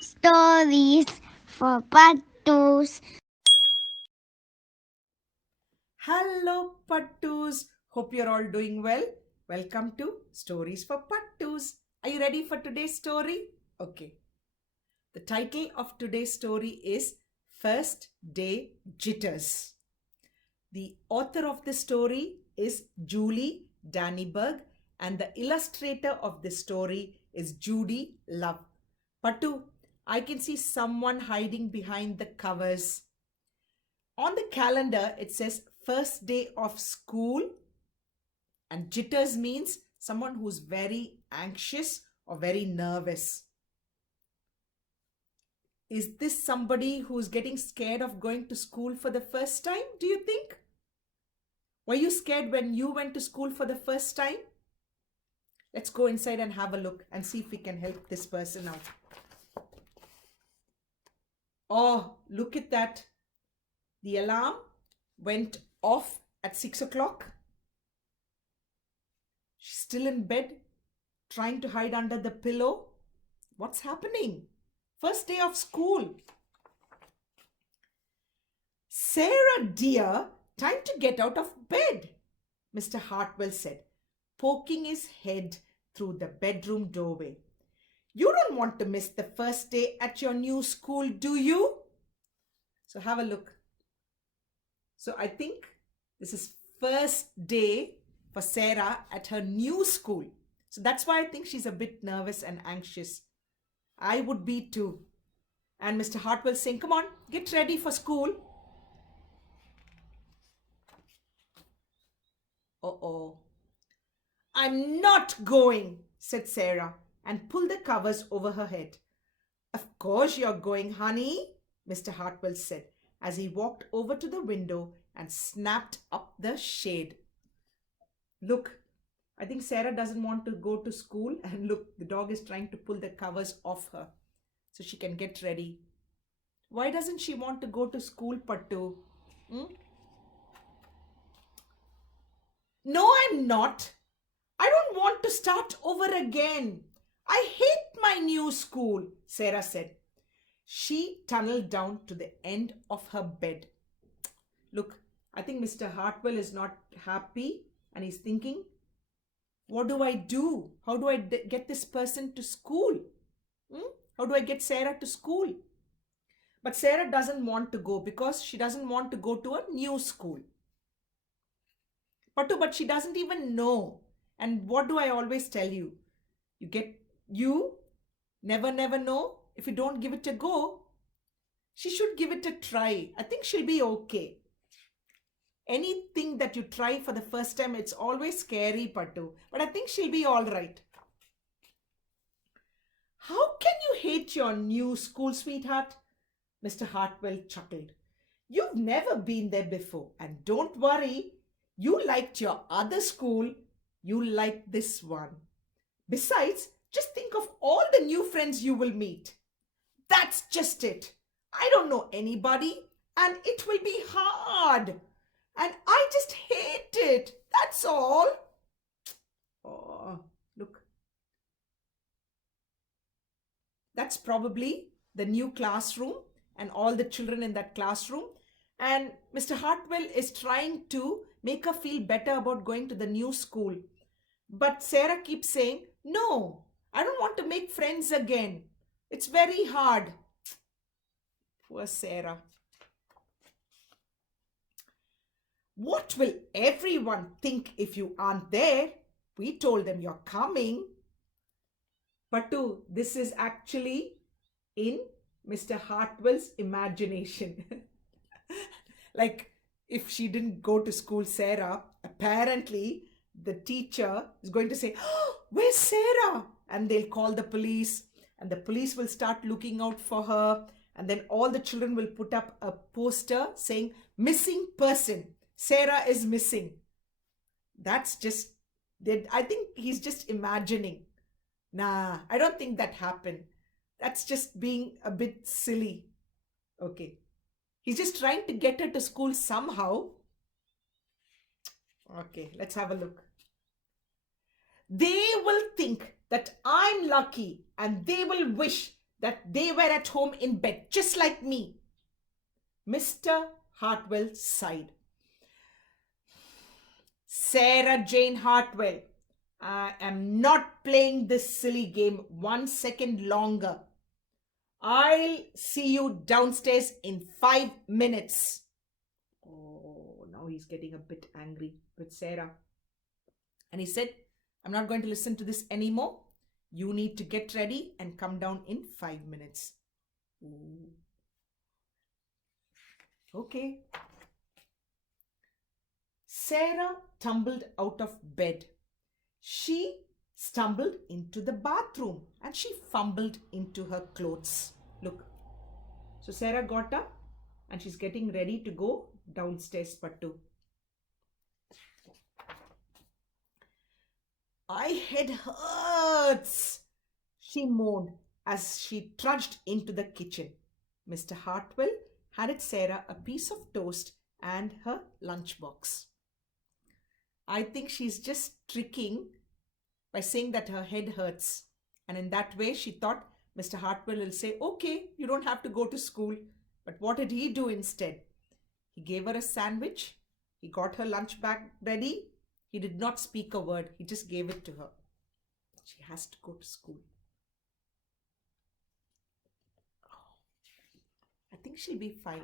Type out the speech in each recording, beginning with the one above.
Stories for Pattus. Hello, Pattus. Hope you're all doing well. Welcome to Stories for Pattus. Are you ready for today's story? Okay. The title of today's story is First Day Jitters. The author of the story is Julie Danneberg, and the illustrator of the story is Judy Love. Pattu, I can see someone hiding behind the covers. On the calendar, it says first day of school, and jitters means someone who's very anxious or very nervous. Is this somebody who's getting scared of going to school for the first time, do you think? Were you scared when you went to school for the first time? Let's go inside and have a look and see if we can help this person out. Oh, look at that. The alarm went off at 6 o'clock. She's still in bed, trying to hide under the pillow. What's happening? First day of school. Sarah, dear, time to get out of bed, Mr. Hartwell said, poking his head through the bedroom doorway. You don't want to miss the first day at your new school, do you? So have a look. So I think this is first day for Sarah at her new school. So that's why I think she's a bit nervous and anxious. I would be too. And Mr. Hartwell saying, come on, get ready for school. Uh-oh. I'm not going, said Sarah and pulled the covers over her head. Of course you're going, honey, Mr. Hartwell said as he walked over to the window and snapped up the shade. Look, I think Sarah doesn't want to go to school, and look, the dog is trying to pull the covers off her so she can get ready. Why doesn't she want to go to school, Pattu? No, I'm not. I don't want to start over again. I hate my new school, Sarah said. She tunneled down to the end of her bed. Look, I think Mr. Hartwell is not happy and he's thinking, what do I do? How do I get this person to school? How do I get Sarah to school? But Sarah doesn't want to go because she doesn't want to go to a new school. But she doesn't even know. And what do I always tell you? You never know. If you don't give it a go, she should give it a try. I think she'll be okay. Anything that you try for the first time, it's always scary, Pattu. But I think she'll be all right. How can you hate your new school, sweetheart? Mr. Hartwell chuckled. You've never been there before. And don't worry, you liked your other school. You like this one. Besides, just think of all the new friends you will meet. That's just it. I don't know anybody and it will be hard. And I just hate it. That's all. Oh, look. That's probably the new classroom and all the children in that classroom. And Mr. Hartwell is trying to make her feel better about going to the new school. But Sarah keeps saying, no, I don't want to make friends again. It's very hard. Poor Sarah. What will everyone think if you aren't there? We told them you're coming. Pattu, this is actually in Mr. Hartwell's imagination. Like if she didn't go to school, Sarah, apparently the teacher is going to say, oh, where's Sarah? And they'll call the police and the police will start looking out for her. And then all the children will put up a poster saying, missing person. Sarah is missing. That's just, I think he's just imagining. Nah, I don't think that happened. That's just being a bit silly. Okay. He's just trying to get her to school somehow. Okay, let's have a look. They will think that I'm lucky and they will wish that they were at home in bed, just like me. Mr. Hartwell sighed. Sarah Jane Hartwell, I am not playing this silly game 1 second longer. I'll see you downstairs in 5 minutes. Oh, now he's getting a bit angry with Sarah. And he said, I'm not going to listen to this anymore. You need to get ready and come down in 5 minutes. Ooh. Okay. Sarah tumbled out of bed. She stumbled into the bathroom and she fumbled into her clothes. Look. So Sarah got up and she's getting ready to go downstairs, Pattu. My head hurts, she moaned as she trudged into the kitchen. Mr. Hartwell handed Sarah a piece of toast and her lunchbox. I think she's just tricking by saying that her head hurts. And in that way, she thought Mr. Hartwell will say, okay, you don't have to go to school. But what did he do instead? He gave her a sandwich. He got her lunch bag ready. He did not speak a word. He just gave it to her. She has to go to school. I think she'll be fine.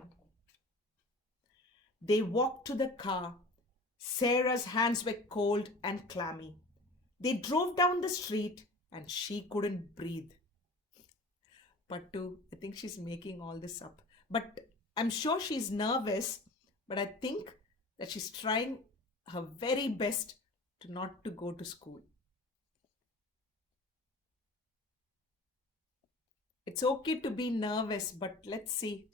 They walked to the car. Sarah's hands were cold and clammy. They drove down the street and she couldn't breathe. Pattu, I think she's making all this up. But I'm sure she's nervous, but I think that she's trying her very best to not to go to school. It's okay to be nervous, but let's see.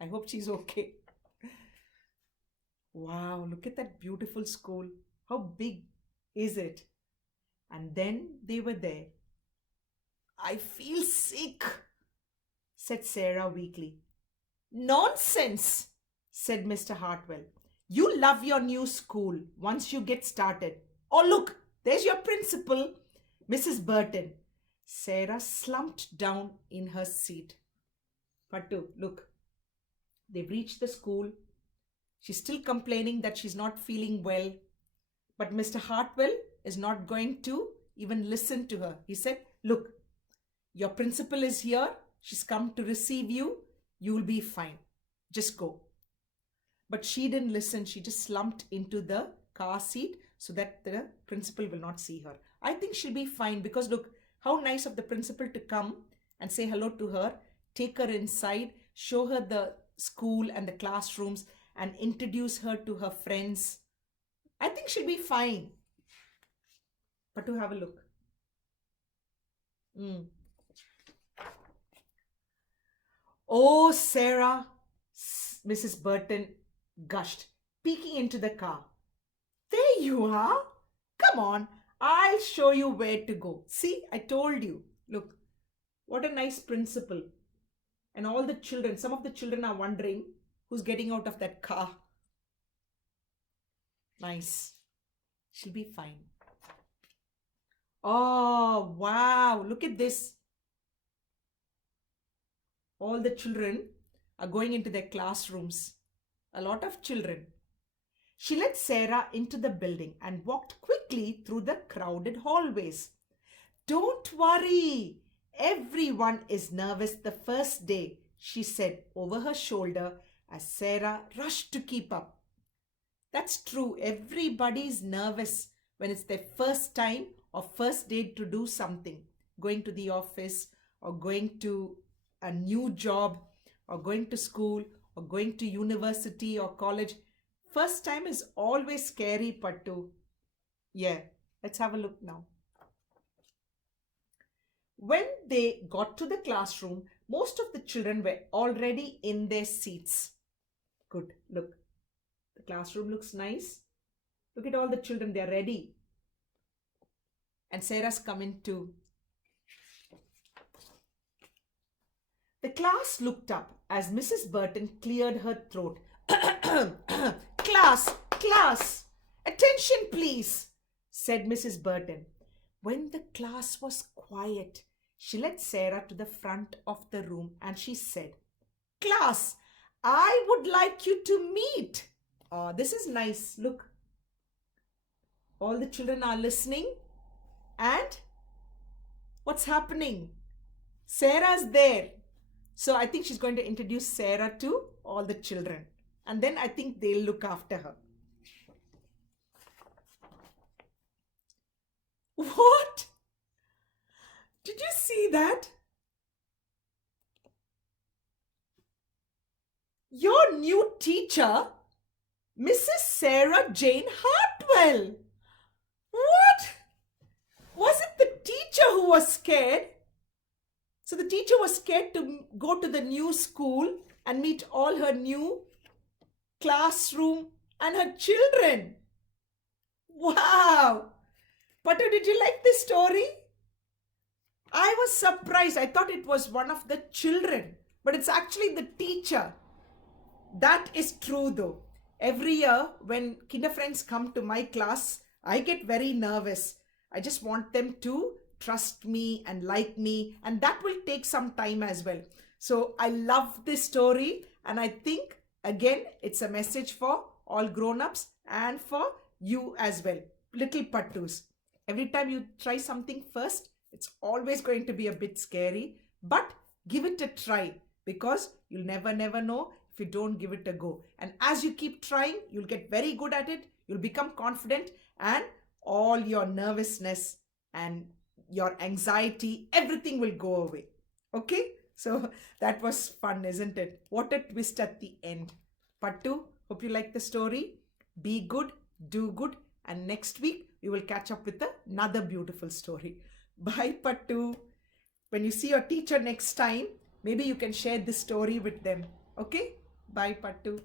I hope she's okay. Wow, look at that beautiful school. How big is it? And then they were there. I feel sick, said Sarah weakly. Nonsense, said Mr. Hartwell. You love your new school once you get started. Oh, look, there's your principal, Mrs. Burton. Sarah slumped down in her seat. Pattu, look, they've reached the school. She's still complaining that she's not feeling well. But Mr. Hartwell is not going to even listen to her. He said, look, your principal is here. She's come to receive you. You'll be fine. Just go. But she didn't listen. She just slumped into the car seat so that the principal will not see her. I think she'll be fine because look, how nice of the principal to come and say hello to her, take her inside, show her the school and the classrooms and introduce her to her friends. I think she'll be fine. But to have a look. Oh, Sarah, Mrs. Burton gushed, peeking into the car. There you are. Come on, I'll show you where to go. See, I told you. Look, what a nice principal. And all the children, some of the children are wondering who's getting out of that car. Nice. She'll be fine. Oh, wow. Look at this. All the children are going into their classrooms. A lot of children. She led Sarah into the building and walked quickly through the crowded hallways. Don't worry. Everyone is nervous the first day, she said over her shoulder as Sarah rushed to keep up. That's true. Everybody's nervous when it's their first time or first day to do something. Going to the office or going to a new job or going to school or going to university or college. First time is always scary, Pattu. Yeah, let's have a look now. When they got to the classroom, most of the children were already in their seats. Good, look. The classroom looks nice. Look at all the children, they're ready. And Sarah's coming too. The class looked up as Mrs. Burton cleared her throat. Class, attention please, said Mrs. Burton. When the class was quiet, She led Sarah to the front of the room and she said, "Class, I would like you to meet." Oh, this is nice. Look, all the children are listening. And what's happening? Sarah's there. So I think she's going to introduce Sarah to all the children. And then I think they'll look after her. What? Did you see that? Your new teacher, Mrs. Sarah Jane Hartwell. What? Was it the teacher who was scared? So the teacher was scared to go to the new school and meet all her new classroom and her children. Wow! Pattu, did you like this story? I was surprised. I thought it was one of the children, but it's actually the teacher. That is true though. Every year when kinder friends come to my class, I get very nervous. I just want them to trust me and like me, and that will take some time as well. So I love this story, and I think again it's a message for all grown-ups and for you as well, little Pattus. Every time you try something first, it's always going to be a bit scary, but give it a try, because you'll never know if you don't give it a go. And as you keep trying, you'll get very good at it, you'll become confident, and all your nervousness and your anxiety, everything will go away. Okay? So that was fun, isn't it? What a twist at the end. Pattu, hope you like the story. Be good, do good, and next week we will catch up with another beautiful story. Bye, Pattu. When you see your teacher next time, maybe you can share this story with them. Okay? Bye, Pattu.